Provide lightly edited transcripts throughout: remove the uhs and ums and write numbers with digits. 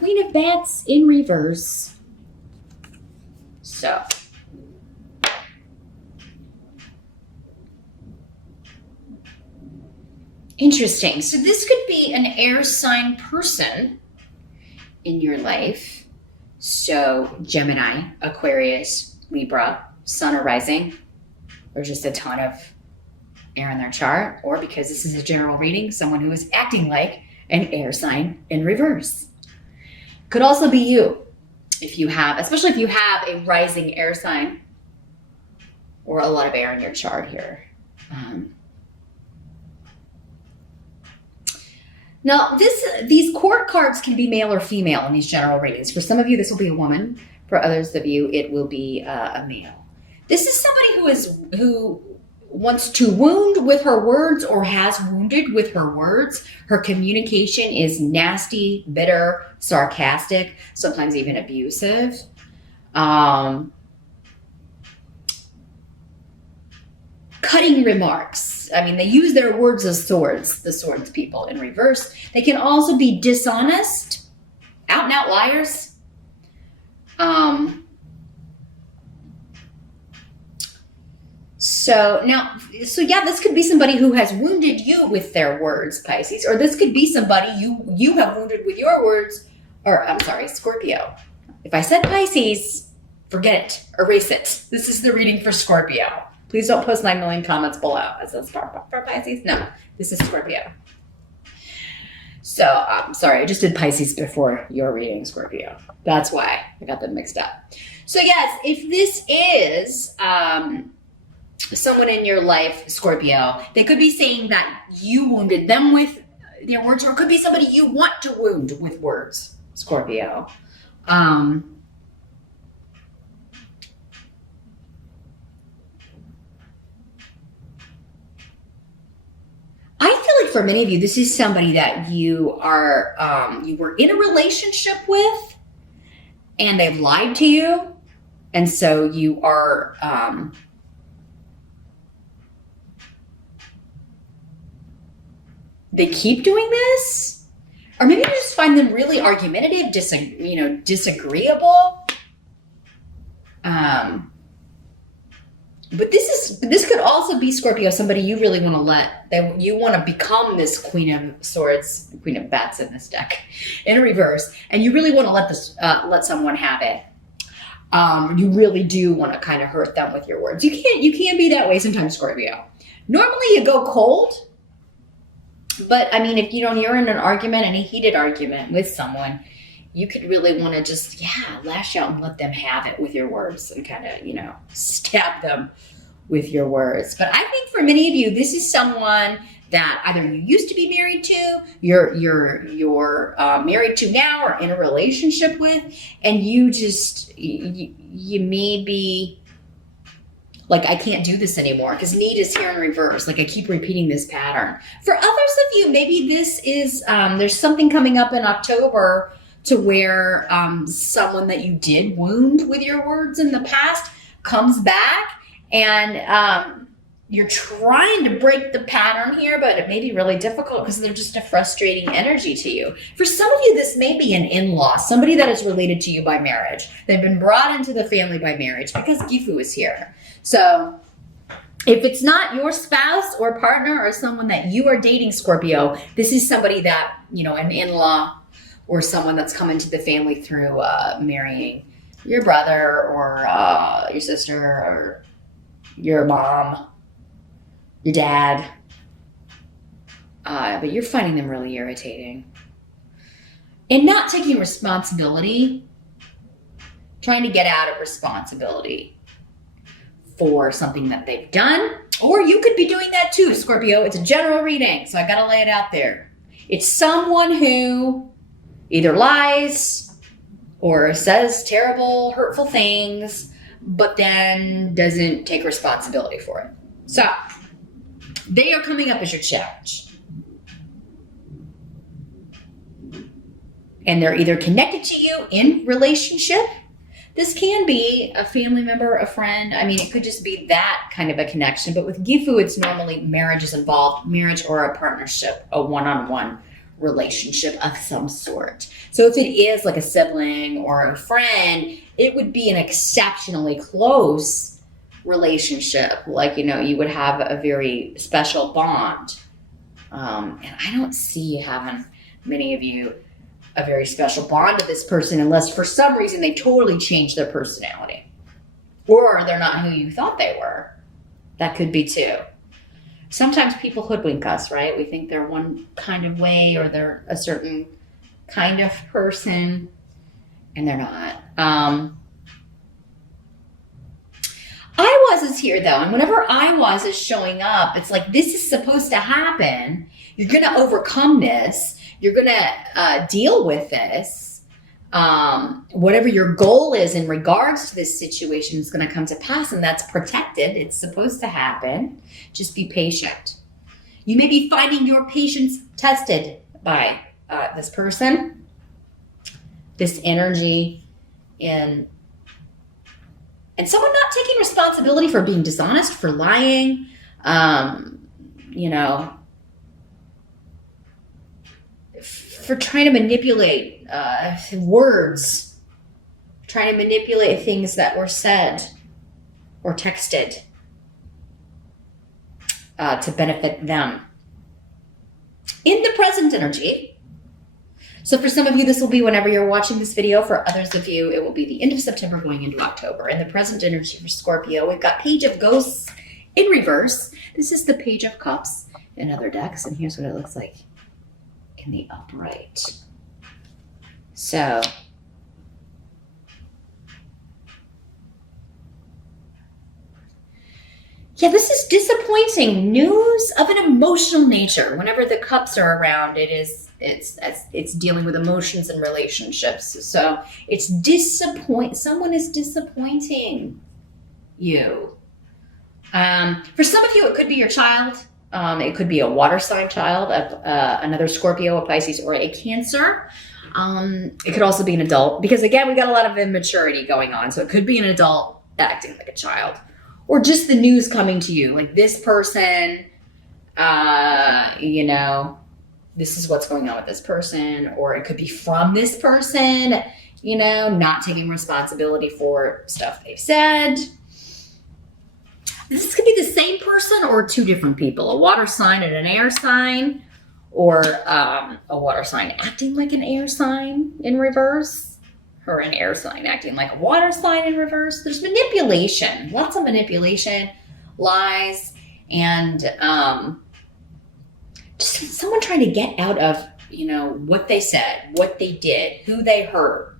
Queen of Bats in reverse. So. Interesting. So this could be an air sign person in your life. So Gemini, Aquarius, Libra, Sun or rising. There's just a ton of air in their chart. Or because this is a general reading, someone who is acting like an air sign in reverse. Could also be you. If you have, especially if you have a rising air sign or a lot of air in your chart here. Now, these court cards can be male or female in these general readings. For some of you, this will be a woman. For others of you, it will be a male. This is somebody who wants to wound with her words or has wounded with her words. Her communication is nasty, bitter, sarcastic, sometimes even abusive. Cutting remarks. I mean, they use their words as swords, the swords people in reverse. They can also be dishonest, out and out liars. So yeah, this could be somebody who has wounded you with their words, Pisces, or this could be somebody you have wounded with your words, or I'm sorry, Scorpio. If I said Pisces, forget it, erase it. This is the reading for Scorpio. Please don't post 9 million comments below. Is this for Pisces? No, this is Scorpio. So, I'm sorry, I just did Pisces before your reading, Scorpio. That's why I got them mixed up. So yes, if this is someone in your life, Scorpio, they could be saying that you wounded them with their words, or it could be somebody you want to wound with words, Scorpio. I feel like for many of you, this is somebody that you are, you were in a relationship with and they've lied to you. And so you are, they keep doing this, or maybe you just find them really argumentative, disagreeable. But this could also be, Scorpio, somebody you really want to you want to become this Queen of Swords, Queen of Bats in this deck, in reverse, and you really want to let someone have it. You really do want to kind of hurt them with your words. You can be that way sometimes, Scorpio. Normally you go cold, but I mean, if you're in an argument, any heated argument with someone, you could really want to just, lash out and let them have it with your words and kind of, stab them with your words. But I think for many of you, this is someone that either you used to be married to, you're married to now, or in a relationship with, and you may be like, I can't do this anymore because need is here in reverse. Like I keep repeating this pattern. For others of you, maybe this is, there's something coming up in October to where someone that you did wound with your words in the past comes back, and you're trying to break the pattern here, but it may be really difficult because they're just a frustrating energy to you. For some of you, this may be an in-law, somebody that is related to you by marriage. They've been brought into the family by marriage because Gifu is here. So if it's not your spouse or partner or someone that you are dating, Scorpio, this is somebody that, an in-law, or someone that's come into the family through marrying your brother or your sister or your mom, your dad. But you're finding them really irritating. And not taking responsibility, trying to get out of responsibility for something that they've done. Or you could be doing that too, Scorpio. It's a general reading, so I got to lay it out there. It's someone who either lies or says terrible, hurtful things, but then doesn't take responsibility for it. So they are coming up as your challenge. And they're either connected to you in relationship. This can be a family member, a friend. I mean, it could just be that kind of a connection. But with Gifu, it's normally marriage is involved, marriage or a partnership, a one-on-one relationship of some sort. So if it is like a sibling or a friend, it would be an exceptionally close relationship. Like, you know, you would have a very special bond. And I don't see having many of you a very special bond with this person unless for some reason they totally changed their personality. Or they're not who you thought they were. That could be too. Sometimes people hoodwink us, right? We think they're one kind of way or they're a certain kind of person, and they're not. I was is here though, and whenever I was is showing up, it's like this is supposed to happen. You're going to overcome this. You're going to deal with this. Whatever your goal is in regards to this situation is going to come to pass, and that's protected. It's supposed to happen. Just be patient. You may be finding your patience tested by this person, this energy, and someone not taking responsibility for being dishonest, for lying, you know, for trying to manipulate words, trying to manipulate things that were said or texted to benefit them. In the present energy, so for some of you, this will be whenever you're watching this video. For others of you, it will be the end of September going into October. In the present energy for Scorpio, we've got Page of Ghosts in reverse. This is the Page of Cups in other decks, and here's what it looks like in the upright. So yeah, this is disappointing news of an emotional nature. Whenever the cups are around, it's dealing with emotions and relationships. So it's someone is disappointing you. For some of you, it could be your child. It could be a water sign child, another Scorpio, a Pisces, or a Cancer. It could also be an adult, because again, we got a lot of immaturity going on. So it could be an adult acting like a child, or just the news coming to you, like this person, you know, this is what's going on with this person, or it could be from this person, you know, not taking responsibility for stuff they've said. This could be the same person or two different people, a water sign and an air sign, or a water sign acting like an air sign in reverse, or an air sign acting like a water sign in reverse. There's manipulation, lots of manipulation, lies, and just someone trying to get out of, you know, what they said, what they did, who they hurt.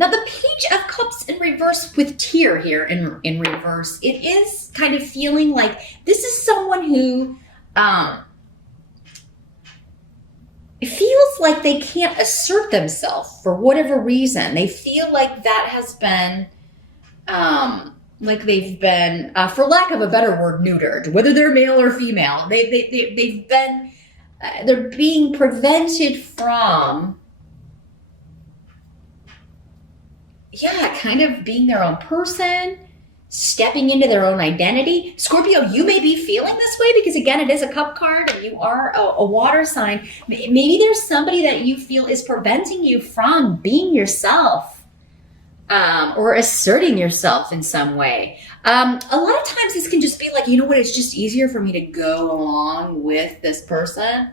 Now the Page of Cups in reverse with tear here in reverse, it is kind of feeling like this is someone who it feels like they can't assert themselves for whatever reason. They feel like that has been, like they've been, for lack of a better word, neutered. Whether they're male or female, they've been, they're being prevented from, yeah, kind of being their own person, stepping into their own identity. Scorpio, you may be feeling this way because, again, it is a cup card and you are a water sign. Maybe there's somebody that you feel is preventing you from being yourself, or asserting yourself in some way. A lot of times this can just be like, you know what, it's just easier for me to go along with this person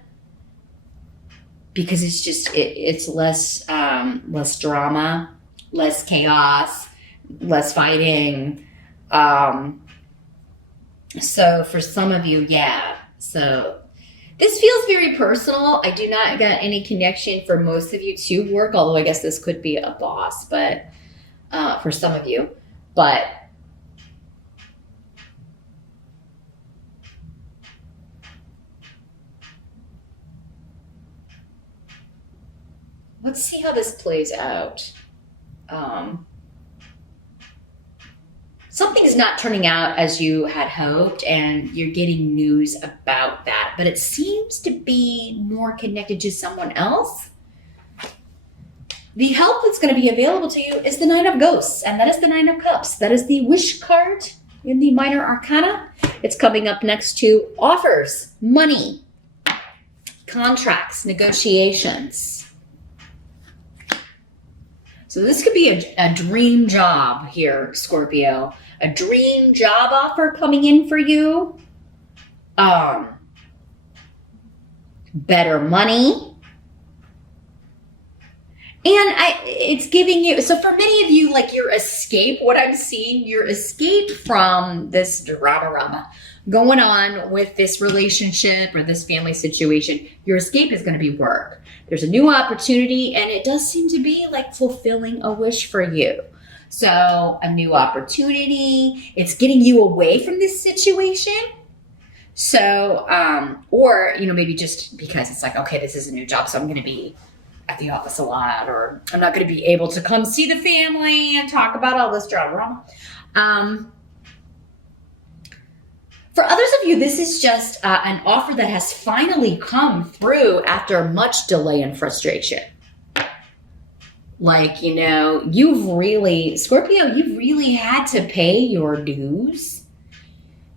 because it's just, it's less, less drama, less chaos, less fighting. So for some of you, yeah. So this feels very personal. I do not get any connection for most of you to work, although I guess this could be a boss, but for some of you. But let's see how this plays out. Something is not turning out as you had hoped, and you're getting news about that, but it seems to be more connected to someone else. The help that's going to be available to you is the Nine of Ghosts, and that is the Nine of Cups. That is the wish card in the minor arcana. It's coming up next to offers, money, contracts, negotiations. So this could be a dream job here, Scorpio. A dream job offer coming in for you. Better money. And it's giving you, so for many of you, like your escape, what I'm seeing, your escape from this drama going on with this relationship or this family situation, your escape is going to be work. There's a new opportunity, and it does seem to be like fulfilling a wish for you. So a new opportunity, it's getting you away from this situation. So, or, maybe just because it's like, okay, this is a new job, so I'm going to be at the office a lot, or I'm not going to be able to come see the family and talk about all this drama. For others of you, this is just an offer that has finally come through after much delay and frustration. Like, Scorpio, you've really had to pay your dues,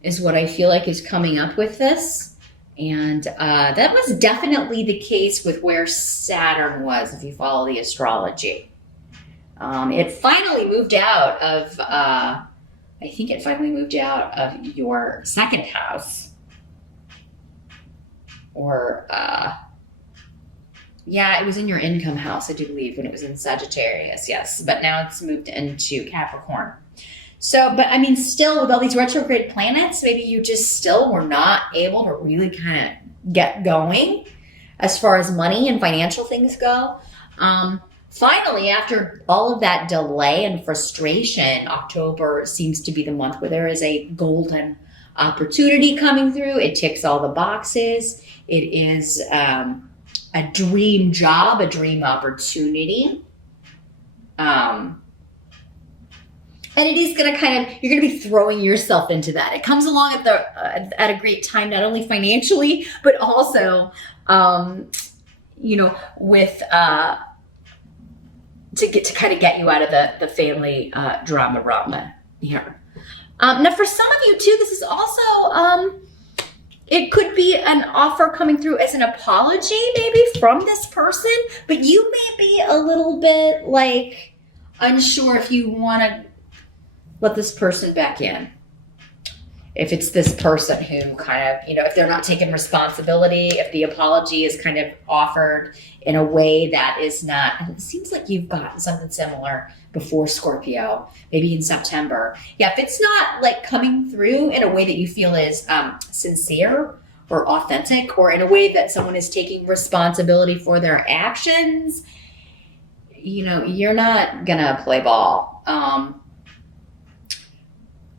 is what I feel like is coming up with this. And that was definitely the case with where Saturn was, if you follow the astrology. It finally moved out of, your second house. Or, it was in your income house, I do believe, when it was in Sagittarius, yes. But now it's moved into Capricorn. So, but still with all these retrograde planets, maybe you just still were not able to really kind of get going as far as money and financial things go. Finally, after all of that delay and frustration, October seems to be the month where there is a golden opportunity coming through. It ticks all the boxes. It is a dream job, a dream opportunity. And it is going to you're going to be throwing yourself into that. It comes along at a great time, not only financially, but also, with, to kind of get you out of the family drama here. Now, for some of you too, this is also, it could be an offer coming through as an apology, maybe from this person, but you may be a little bit like unsure if you want to let this person back in. If it's this person who if they're not taking responsibility, if the apology is kind of offered in a way that is not, and it seems like you've gotten something similar before, Scorpio, maybe in September. Yeah, if it's not like coming through in a way that you feel is sincere or authentic, or in a way that someone is taking responsibility for their actions, you're not gonna play ball.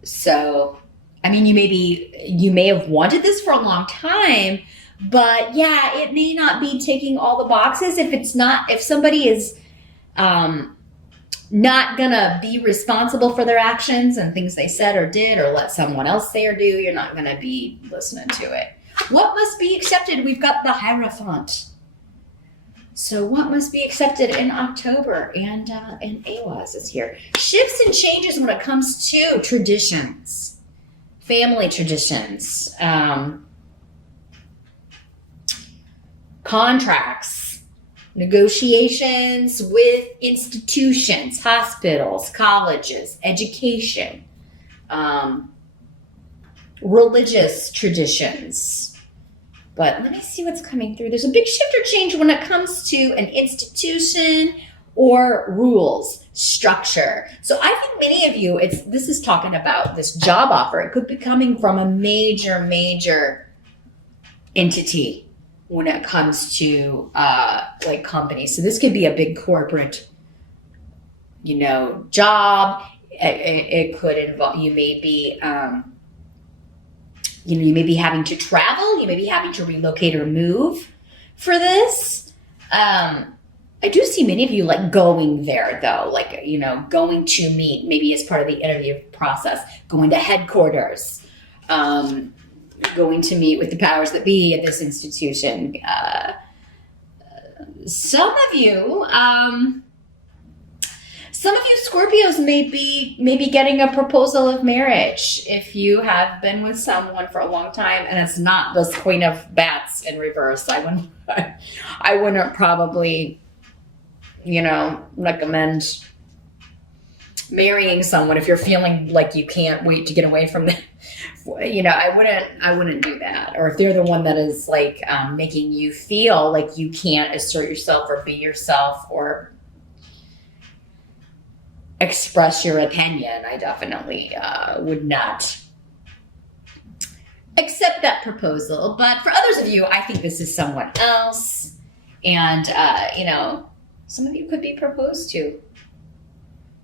So, you may have wanted this for a long time, but yeah, it may not be ticking all the boxes. If somebody is not gonna be responsible for their actions and things they said or did, or let someone else say or do, you're not gonna be listening to it. What must be accepted? We've got the Hierophant. So what must be accepted in October? And AWAS is here. Shifts and changes when it comes to traditions, family traditions, contracts, negotiations with institutions, hospitals, colleges, education, religious traditions. But let me see what's coming through. There's a big shift or change when it comes to an institution or rules, structure. So I think many of you, this is talking about this job offer. It could be coming from a major entity when it comes to like companies. So this could be a big corporate, job. It could involve, you may be having to travel, you may be having to relocate or move for this. I do see many of you like going there though, like, going to meet, maybe as part of the interview process, going to headquarters, going to meet with the powers that be at this institution. Some of you Some of you Scorpios may be getting a proposal of marriage if you have been with someone for a long time and it's not this Queen of Bats in reverse. I wouldn't probably, recommend marrying someone if you're feeling like you can't wait to get away from them. I wouldn't do that. Or if they're the one that is like making you feel like you can't assert yourself or be yourself or express your opinion, I definitely would not accept that proposal. But for others of you, I think this is someone else. And, some of you could be proposed to.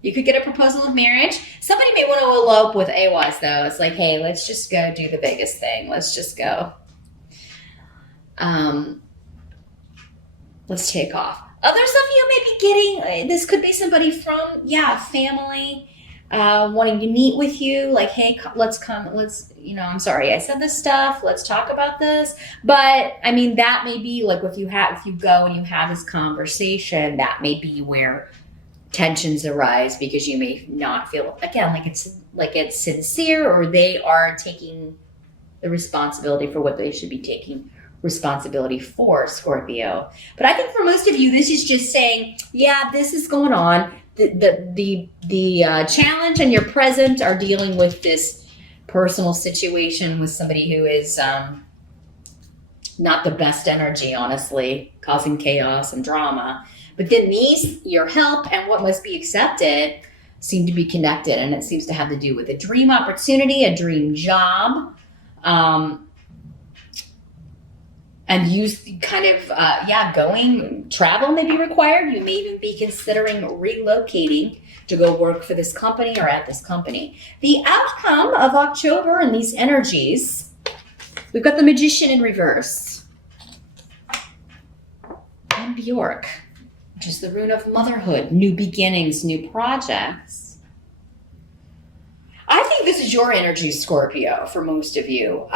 You could get a proposal of marriage. Somebody may want to elope with AWAS, though. It's like, hey, let's just go do the biggest thing. Let's just go. Let's take off. Others of you may be getting, this could be somebody from, family, wanting to meet with you. Like, hey, let's come, I'm sorry, I said this stuff. Let's talk about this. But, that may be like if you go and you have this conversation, that may be where tensions arise because you may not feel, again, like it's sincere or they are taking the responsibility for what they should be taking responsibility for, Scorpio. But I think for most of you, this is just saying, yeah, this is going on. The challenge and your present are dealing with this personal situation with somebody who is not the best energy, honestly, causing chaos and drama. But then your help and what must be accepted seem to be connected, and it seems to have to do with a dream opportunity, a dream job, and you kind of, travel may be required. You may even be considering relocating to go work for this company or at this company. The outcome of October and these energies, we've got the Magician in reverse and Bjork, which is the rune of motherhood, new beginnings, new projects. I think this is your energy, Scorpio, for most of you.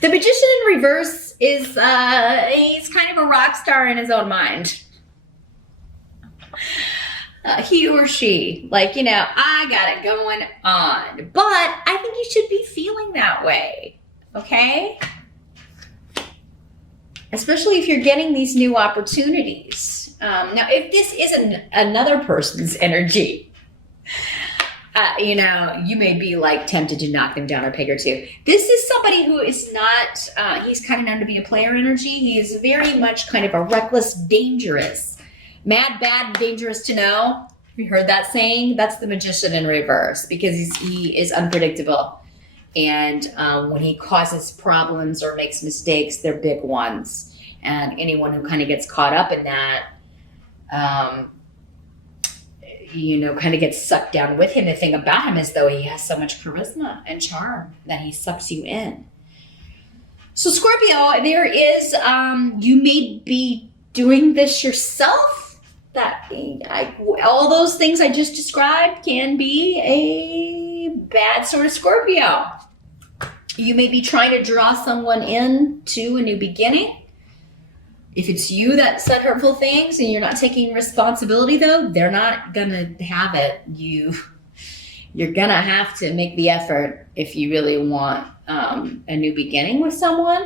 The Magician in reverse is, he's kind of a rock star in his own mind. He or she, I got it going on. But I think you should be feeling that way, okay? Especially if you're getting these new opportunities. Now, if this is another person's energy, you may be tempted to knock them down a peg or two. This is somebody who is not, he's kind of known to be a player energy. He is very much kind of a reckless, dangerous, mad, bad, dangerous to know. Have you heard that saying? That's the Magician in reverse because he is unpredictable. And when he causes problems or makes mistakes, they're big ones. And anyone who kind of gets caught up in that, kind of gets sucked down with him. The thing about him is, though, he has so much charisma and charm that he sucks you in. So, Scorpio, there is, you may be doing this yourself. All those things I just described can be a bad sort of Scorpio. You may be trying to draw someone in to a new beginning. If it's you that said hurtful things and you're not taking responsibility, though, they're not going to have it. You're going to have to make the effort if you really want a new beginning with someone.